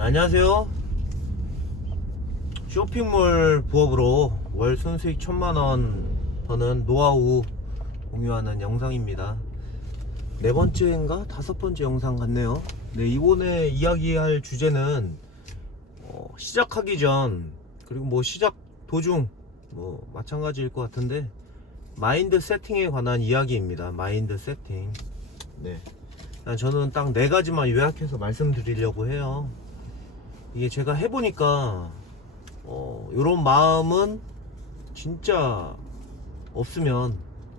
네, 안녕하세요. 쇼핑몰 부업으로 월 순수익 천만원 버는 노하우 공유하는 영상입니다. 네 번째인가 다섯 번째 영상 같네요. 네, 이번에 이야기할 주제는 어, 시작하기 전 그리고 뭐 시작 도중 뭐 마찬가지일 것 같은데 마인드 세팅에 관한 이야기입니다. 마인드 세팅. 네. 아, 저는 딱 네 가지만 요약해서 말씀드리려고 해요. 이게 제가 해보니까 어, 이런 마음은 진짜 없으면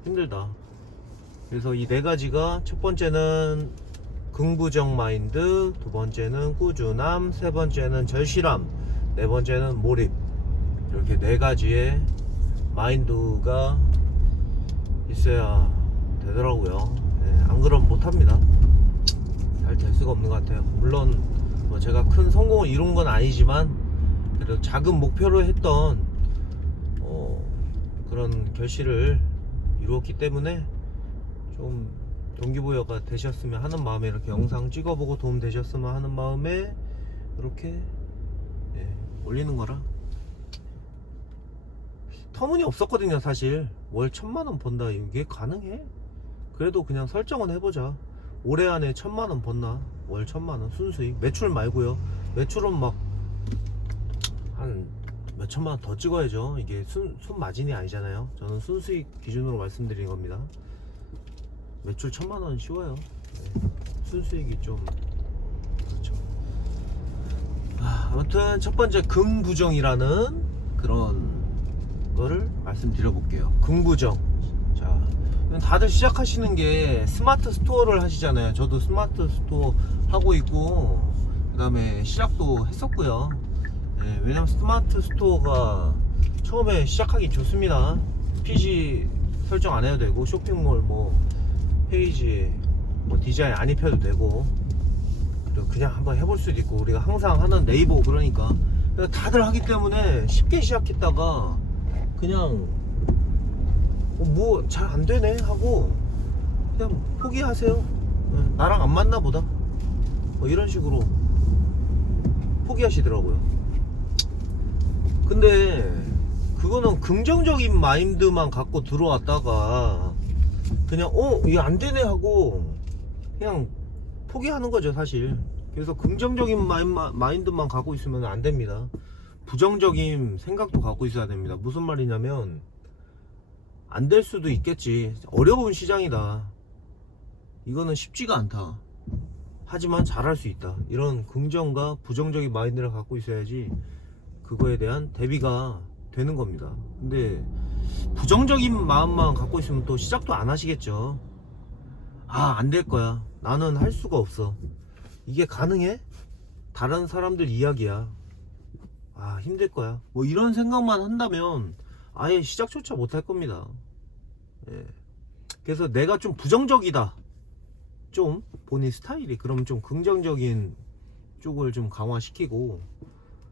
힘들다. 그래서 이 네 가지가 첫 번째는 긍부정 마인드, 두 번째는 꾸준함, 세 번째는 절실함, 네 번째는 몰입. 이렇게 네 가지의 마인드가 있어야 되더라고요. 네, 안 그러면 못합니다. 잘 될 수가 없는 것 같아요. 물론 뭐 제가 큰 성공을 이룬 건 아니지만 그래도 작은 목표로 했던 어, 그런 결실을 이루었기 때문에 좀 동기부여가 되셨으면 하는 마음에 이렇게 영상 찍어보고 도움 되셨으면 하는 마음에 이렇게 예, 올리는 거라. 터무니 없었거든요 사실. 월 천만 원 번다. 이게 가능해? 그래도 그냥 설정은 해보자 올해 안에 천만 원 번나? 월 천만 원? 순수익 매출 말고요. 매출은 막 한 몇천만 원 더 찍어야죠. 이게 순, 순 마진이 아니잖아요. 저는 순수익 기준으로 말씀드린 겁니다. 매출 천만 원 쉬워요. 네. 순수익이 좀 그렇죠. 아, 아무튼 첫 번째 긍부정이라는 그런 거를 말씀드려 볼게요. 긍부정. 자 다들 시작하시는 게 스마트 스토어를 하시잖아요. 저도 스마트 스토어 하고 있고 그 다음에 시작도 했었고요. 네, 왜냐면 스마트 스토어가 처음에 시작하기 좋습니다. PC 설정 안 해도 되고 쇼핑몰 뭐 페이지 뭐 디자인 안 입혀도 되고 그리고 그냥 한번 해볼 수도 있고 우리가 항상 하는 네이버 그러니까. 다들 하기 때문에 쉽게 시작했다가 그냥 뭐 잘 안 되네 하고 그냥 포기하세요. 네, 나랑 안 맞나 보다. 뭐 이런 식으로 포기하시더라고요. 근데 그거는 긍정적인 마인드만 갖고 들어왔다가 그냥 어 이게 안 되네 하고 그냥 포기하는 거죠 사실 그래서 긍정적인 마인, 마인드만 갖고 있으면 안 됩니다 부정적인 생각도 갖고 있어야 됩니다 무슨 말이냐면 안 될 수도 있겠지 어려운 시장이다 이거는 쉽지가 않다 하지만 잘할 수 있다 이런 긍정과 부정적인 마인드를 갖고 있어야지 그거에 대한 대비가 되는 겁니다. 근데 부정적인 마음만 갖고 있으면 또 시작도 안 하시겠죠. 아, 안 될 거야. 나는 할 수가 없어. 이게 가능해? 다른 사람들 이야기야. 아, 힘들 거야. 뭐 이런 생각만 한다면 아예 시작조차 못할 겁니다. 예. 그래서 내가 좀 부정적이다. 좀 본인 스타일이 그럼 좀 긍정적인 쪽을 좀 강화시키고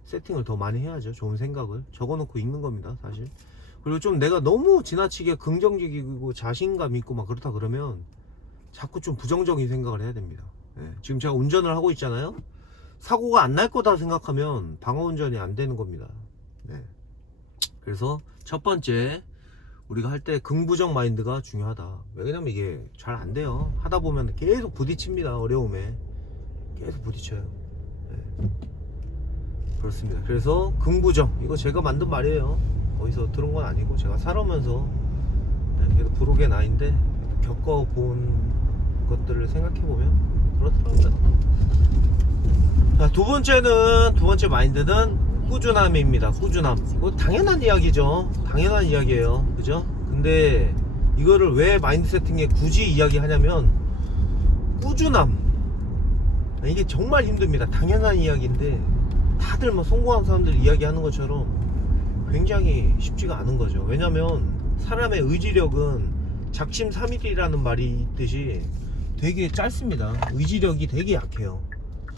세팅을 더 많이 해야죠. 좋은 생각을 적어놓고 읽는 겁니다. 사실. 그리고 좀 내가 너무 지나치게 긍정적이고 자신감 있고 막 그렇다 그러면 자꾸 좀 부정적인 생각을 해야 됩니다. 예, 지금 제가 운전을 하고 있잖아요. 사고가 안 날 거다 생각하면 방어 운전이 안 되는 겁니다. 네. 그래서 첫 번째 우리가 할 때 긍부정 마인드가 중요하다. 왜냐면 이게 잘 안 돼요. 하다 보면 계속 부딪힙니다. 어려움에 계속 부딪혀요. 네. 그렇습니다. 그래서 긍부정 이거 제가 만든 말이에요. 어디서 들은 건 아니고 제가 살아오면서 네, 그래도 부록의 나인데 겪어본 것들을 생각해 보면 그렇더라고요. 자, 두 번째는 두 번째 마인드는 꾸준함입니다. 꾸준함. 이거 당연한 이야기죠. 당연한 이야기예요. 그죠? 근데 이거를 왜 마인드 세팅에 굳이 이야기하냐면 꾸준함. 이게 정말 힘듭니다. 당연한 이야기인데 다들 뭐 성공한 사람들 이야기하는 것처럼 굉장히 쉽지가 않은 거죠. 왜냐면 사람의 의지력은 작심삼일이라는 말이 있듯이 되게 짧습니다. 의지력이 되게 약해요.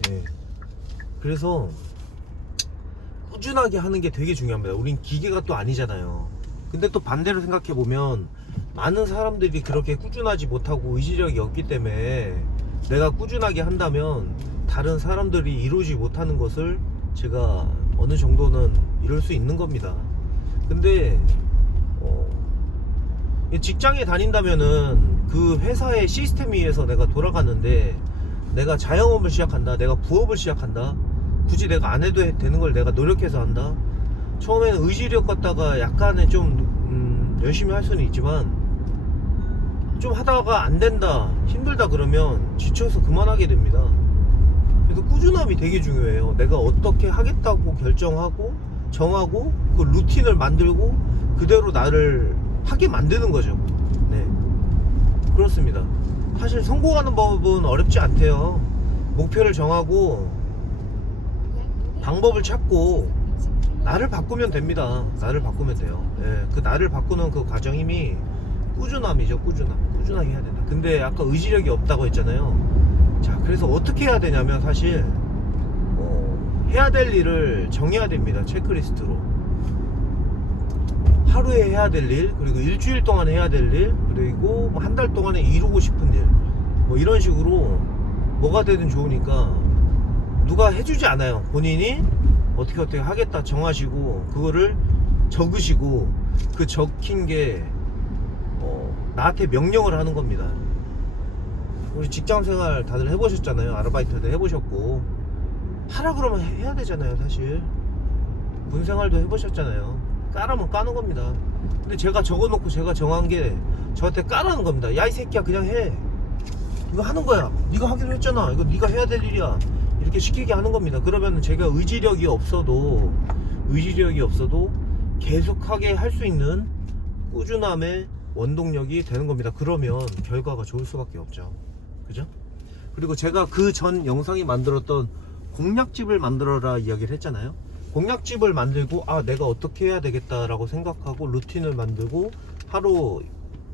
예. 그래서 꾸준하게 하는 게 되게 중요합니다. 우린 기계가 또 아니잖아요. 근데 또 반대로 생각해 보면 많은 사람들이 그렇게 꾸준하지 못하고 의지력이 없기 때문에 내가 꾸준하게 한다면 다른 사람들이 이루지 못하는 것을 제가 어느 정도는 이룰 수 있는 겁니다. 근데 어, 이 직장에 다닌다면은 그 회사의 시스템 위에서 내가 돌아가는데 내가 자영업을 시작한다, 내가 부업을 시작한다, 굳이 내가 안 해도 되는 걸 내가 노력해서 한다. 처음에는 의지력 갖다가 약간의 좀 음, 열심히 할 수는 있지만 좀 하다가 안 된다, 힘들다 그러면 지쳐서 그만하게 됩니다. 그래서 꾸준함이 되게 중요해요. 내가 어떻게 하겠다고 결정하고 정하고 그 루틴을 만들고 그대로 나를 하게 만드는 거죠. 네. 그렇습니다. 사실 성공하는 법은 어렵지 않대요. 목표를 정하고 방법을 찾고 나를 바꾸면 됩니다. 나를 바꾸면 돼요. 예, 그 나를 바꾸는 그 과정 힘이 꾸준함이죠. 꾸준함. 꾸준하게 해야 된다. 근데 아까 의지력이 없다고 했잖아요. 자, 그래서 어떻게 해야 되냐면 사실 어, 해야 될 일을 정해야 됩니다. 체크리스트로. 하루에 해야 될 일, 그리고 일주일 동안 해야 될 일, 그리고 뭐 한 달 동안에 이루고 싶은 일, 뭐 이런 식으로 뭐가 되든 좋으니까 누가 해주지 않아요. 본인이 어떻게 어떻게 하겠다 정하시고 그거를 적으시고 그 적힌 게 어, 나한테 명령을 하는 겁니다. 우리 직장 생활 다들 해보셨잖아요. 아르바이트도 해보셨고 하라 그러면 해야 되잖아요, 사실. 군 생활도 해보셨잖아요. 까라면 까는 겁니다. 근데 제가 적어놓고 제가 정한 게 저한테 까라는 겁니다. 야 이 새끼야 그냥 해. 이거 하는 거야. 네가 하기로 했잖아. 이거 네가 해야 될 일이야. 이렇게 시키게 하는 겁니다. 그러면 제가 의지력이 없어도 의지력이 없어도 계속하게 할 수 있는 꾸준함의 원동력이 되는 겁니다. 그러면 결과가 좋을 수밖에 없죠. 그죠? 그리고 제가 그 전 영상이 만들었던 공략집을 만들어라 이야기를 했잖아요. 공략집을 만들고 아 내가 어떻게 해야 되겠다라고 생각하고 루틴을 만들고 하루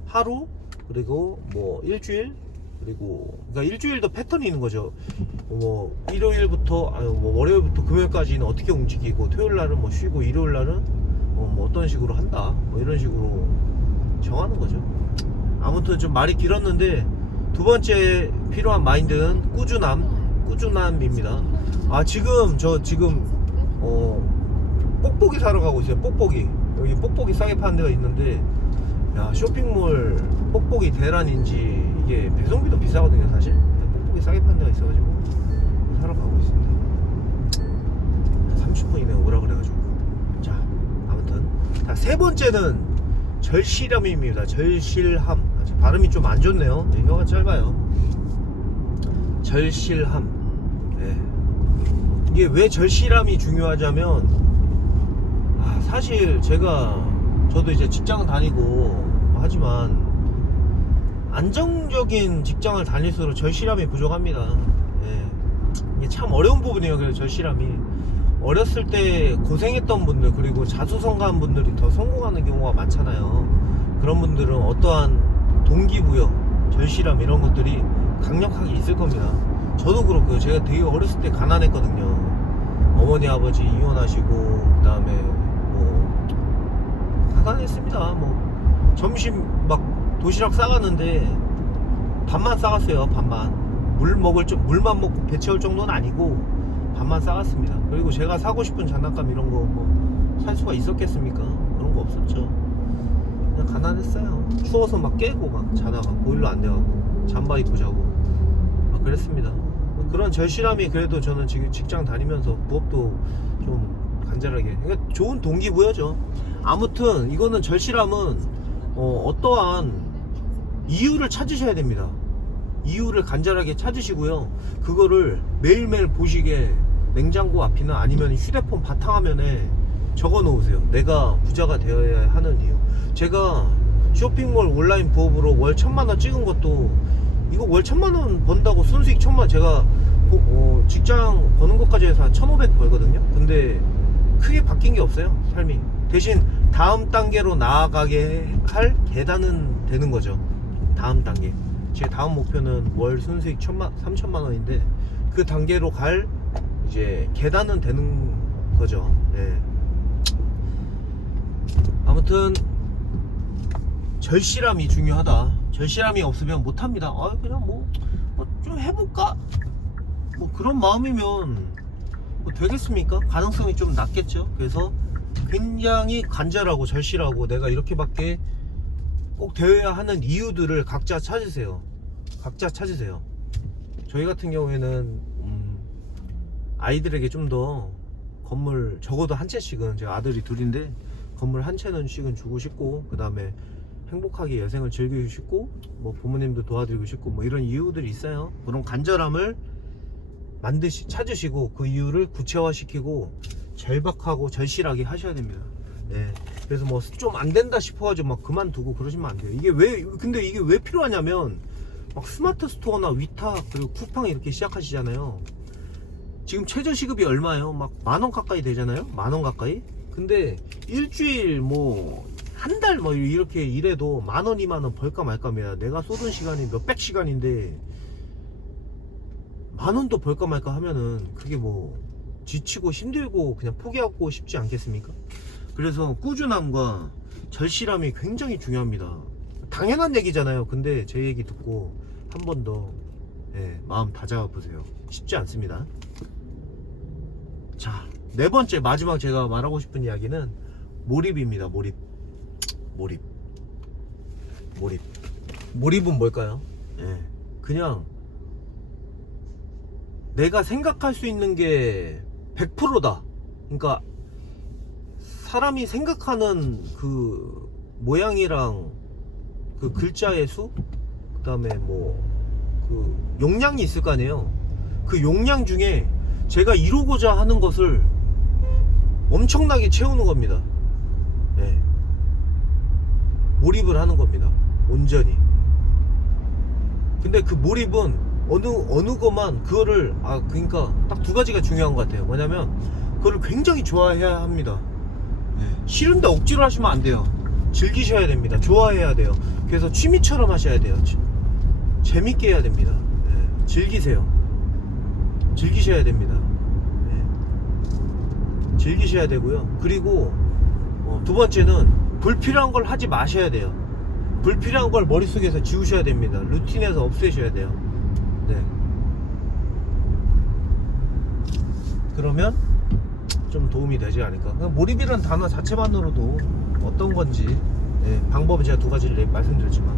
하루 그리고 뭐 일주일 그리고 그러니까 일주일도 패턴이 있는 거죠. 뭐 일요일부터 아니 뭐 월요일부터 금요일까지는 어떻게 움직이고 토요일 날은 뭐 쉬고 일요일 날은 어, 뭐 어떤 식으로 한다 뭐 이런 식으로 정하는 거죠. 아무튼 좀 말이 길었는데 두 번째 필요한 마인드는 꾸준함, 꾸준함입니다. 아 지금 저 지금 어 뽁뽁이 사러 가고 있어요. 뽁뽁이 여기 뽁뽁이 싸게 파는 데가 있는데 야 쇼핑몰 뽁뽁이 대란인지 이게 배송비도 비싸거든요 사실. 뽁뽁이 싸게 파는 데가 있어가지고 사러 가고 있습니다. 30분 이내에 오라 그래가지고 자 아무튼 자, 세 번째는 절실함입니다. 절실함. 발음이 좀 안 좋네요. 네, 혀가 짧아요. 절실함. 네. 이게 왜 절실함이 중요하자면, 아, 사실 제가, 저도 이제 직장은 다니고, 하지만, 안정적인 직장을 다닐수록 절실함이 부족합니다. 예. 참 어려운 부분이에요. 그래서 절실함이. 어렸을 때 고생했던 분들 그리고 자수성가한 분들이 더 성공하는 경우가 많잖아요. 그런 분들은 어떠한 동기부여, 절실함 이런 것들이 강력하게 있을 겁니다. 저도 그렇고요. 제가 되게 어렸을 때 가난했거든요. 어머니 아버지 이혼하시고 그다음에 뭐 가난했습니다. 뭐 점심 막 도시락 싸갔는데 밥만 싸갔어요. 밥만 물 먹을 좀 물만 먹고 배 채울 정도는 아니고 밥만 싸갔습니다. 그리고 제가 사고 싶은 장난감 이런 거 뭐 살 수가 있었겠습니까? 그런 거 없었죠. 그냥 가난했어요. 추워서 막 깨고 막 자다가 보일러 안 돼갖고 잠바 입고 자고 막 그랬습니다. 그런 절실함이 그래도 저는 지금 직장 다니면서 부업도 좀 간절하게 그러니까 좋은 동기부여죠. 아무튼 이거는 절실함은 어, 어떠한 이유를 찾으셔야 됩니다. 이유를 간절하게 찾으시고요. 그거를 매일매일 보시게 냉장고 앞이나 아니면 휴대폰 바탕화면에 적어 놓으세요. 내가 부자가 되어야 하는 이유. 제가 쇼핑몰 온라인 부업으로 월 천만 원 찍은 것도 이거 월 천만 원 번다고 순수익 천만 원 제가 고- 어, 직장 버는 것까지 해서 한1,500 벌거든요. 근데 크게 바뀐 게 없어요. 삶이. 대신 다음 단계로 나아가게 할 계단은 되는 거죠. 다음 단계. 제 다음 목표는 월 순수익 천만, 3천만 원인데 그 단계로 갈 이제 계단은 되는 거죠. 네. 아무튼 절실함이 중요하다. 절실함이 없으면 못합니다. 아 그냥 뭐 좀 해볼까? 뭐 그런 마음이면 뭐 되겠습니까? 가능성이 좀 낮겠죠. 그래서 굉장히 간절하고 절실하고 내가 이렇게밖에 꼭 되어야 하는 이유들을 각자 찾으세요. 각자 찾으세요. 저희 같은 경우에는 음, 아이들에게 좀 더 건물 적어도 한 채씩은 제가 아들이 둘인데 건물 한 채는씩은 주고 싶고 그 다음에 행복하게 여생을 즐기고 싶고 뭐 부모님도 도와드리고 싶고 뭐 이런 이유들이 있어요. 그런 간절함을 만드시 찾으시고 그 이유를 구체화시키고 절박하고 절실하게 하셔야 됩니다. 네. 그래서 뭐 좀 안 된다 싶어가지고 막 그만두고 그러시면 안 돼요. 이게 왜 근데 이게 왜 필요하냐면 막 스마트 스토어나 위탁 그리고 쿠팡 이렇게 시작하시잖아요. 지금 최저 시급이 얼마예요? 막 만 원 가까이 되잖아요. 만 원 가까이. 근데 일주일 뭐 한 달 뭐 이렇게 일해도 만 원, 이만 원 벌까 말까입니다. 내가 쏟은 시간이 몇백 시간인데 만 원도 벌까 말까 하면은 그게 뭐 지치고 힘들고 그냥 포기하고 싶지 않겠습니까? 그래서 꾸준함과 절실함이 굉장히 중요합니다. 당연한 얘기잖아요. 근데 제 얘기 듣고 한 번더 예, 마음 다잡아 보세요. 쉽지 않습니다. 자, 네 번째 마지막 제가 말하고 싶은 이야기는 몰입입니다. 몰입. 몰입. 몰입. 몰입은 뭘까요? 예. 그냥 내가 생각할 수 있는 게 100%다. 그러니까 사람이 생각하는 그 모양이랑 그 글자의 수, 그 다음에 뭐 그 용량이 있을 거 아니에요. 그 용량 중에 제가 이루고자 하는 것을 엄청나게 채우는 겁니다. 예. 몰입을 하는 겁니다. 온전히. 근데 그 몰입은 어느 어느 것만 그거를 아 그러니까 딱 두 가지가 중요한 것 같아요. 뭐냐면 그거를 굉장히 좋아해야 합니다. 예. 싫은데 억지로 하시면 안 돼요. 즐기셔야 됩니다. 좋아해야 돼요. 그래서 취미처럼 하셔야 돼요. 지- 재밌게 해야 됩니다. 예. 즐기세요. 즐기셔야 됩니다. 예. 즐기셔야 되고요. 그리고 어, 두 번째는 불필요한 걸 하지 마셔야 돼요. 불필요한 걸 머릿속에서 지우셔야 됩니다. 루틴에서 없애셔야 돼요. 네. 그러면 좀 도움이 되지 않을까. 몰입이라는 단어 자체만으로도 어떤 건지 예, 방법은 제가 두 가지를 말씀드렸지만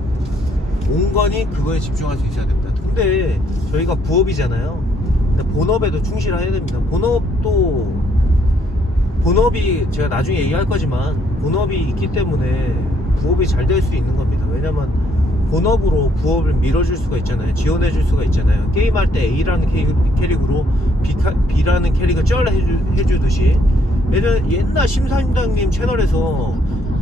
온건히 그거에 집중할 수 있어야 됩니다. 근데 저희가 부업이잖아요. 본업에도 충실해야 됩니다. 본업도 본업이 제가 나중에 얘기할 거지만 본업이 있기 때문에 부업이 잘 될 수 있는 겁니다. 왜냐면 본업으로 부업을 밀어줄 수가 있잖아요. 지원해줄 수가 있잖아요. 게임할 때 A라는 캐릭- 캐릭으로 B라는 캐릭을 쩔 해주, 해주듯이 예전, 옛날 심사임당님 채널에서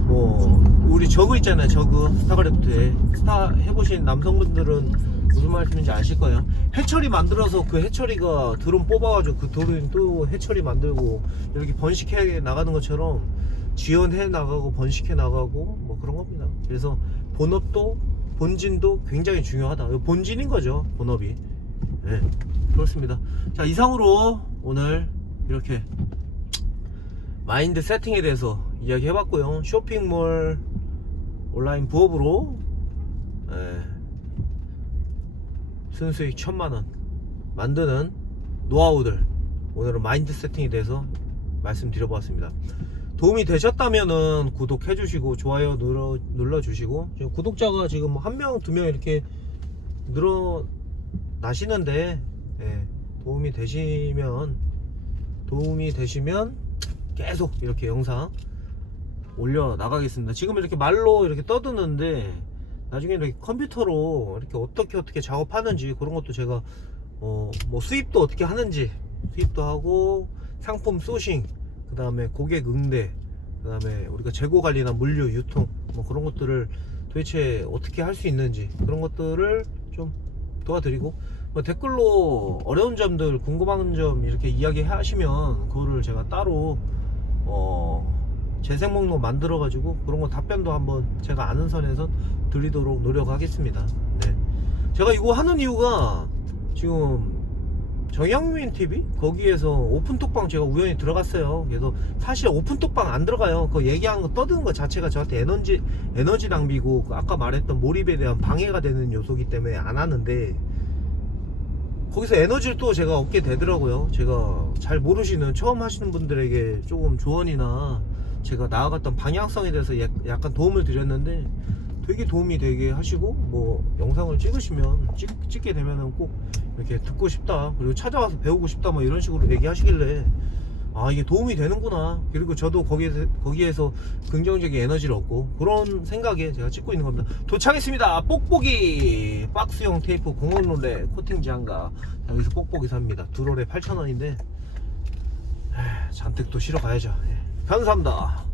뭐 우리 저그 있잖아요. 저그 스타크래프트에 스타 해보신 남성분들은 무슨 말씀인지 아실 거예요. 해처리 만들어서 그 해처리가 드론 뽑아가지고 그 드론 또 해처리 만들고 이렇게 번식해 나가는 것처럼 지원해 나가고 번식해 나가고 뭐 그런 겁니다. 그래서 본업도 본진도 굉장히 중요하다. 본진인 거죠. 본업이. 네, 그렇습니다. 자 이상으로 오늘 이렇게 마인드 세팅에 대해서 이야기 해봤고요. 쇼핑몰 온라인 부업으로 예, 순수익 천만원 만드는 노하우들 오늘은 마인드 세팅에 대해서 말씀드려보았습니다. 도움이 되셨다면은 구독해 주시고 좋아요 눌러, 눌러 주시고 지금 구독자가 지금 한 명 두 명 이렇게 늘어나시는데 예, 도움이 되시면 도움이 되시면 계속 이렇게 영상 올려 나가겠습니다. 지금 이렇게 말로 이렇게 떠드는데 나중에 이렇게 컴퓨터로 이렇게 어떻게 어떻게 작업하는지 그런 것도 제가 어 뭐 수입도 어떻게 하는지 수입도 하고 상품 소싱 그 다음에 고객 응대 그 다음에 우리가 재고 관리나 물류 유통 뭐 그런 것들을 도대체 어떻게 할 수 있는지 그런 것들을 좀 도와드리고 뭐 댓글로 어려운 점들 궁금한 점 이렇게 이야기 하시면 그거를 제가 따로 어 재생 목록 만들어 가지고 그런 거 답변도 한번 제가 아는 선에서 드리도록 노력하겠습니다. 네. 제가 이거 하는 이유가 지금 정영민 TV 거기에서 오픈 톡방 제가 우연히 들어갔어요. 그래서 사실 오픈 톡방 안 들어가요. 그 얘기하는 거 떠드는 거 자체가 저한테 에너지 에너지 낭비고 그 아까 말했던 몰입에 대한 방해가 되는 요소기 때문에 안 하는데 거기서 에너지를 또 제가 얻게 되더라고요. 제가 잘 모르시는 처음 하시는 분들에게 조금 조언이나 제가 나아갔던 방향성에 대해서 약- 약간 도움을 드렸는데 되게 도움이 되게 하시고 뭐 영상을 찍으시면 찍, 찍게 되면은 꼭 이렇게 듣고 싶다 그리고 찾아와서 배우고 싶다 뭐 이런 식으로 얘기하시길래 아 이게 도움이 되는구나. 그리고 저도 거기에서 거기에서 긍정적인 에너지를 얻고 그런 생각에 제가 찍고 있는 겁니다. 도착했습니다. 뽁뽁이! 박스형 테이프 공원롤레 코팅 장갑 여기서 뽁뽁이 삽니다. 두 롤에 8,000원인데 잔뜩 또 실어 가야죠. 예. 감사합니다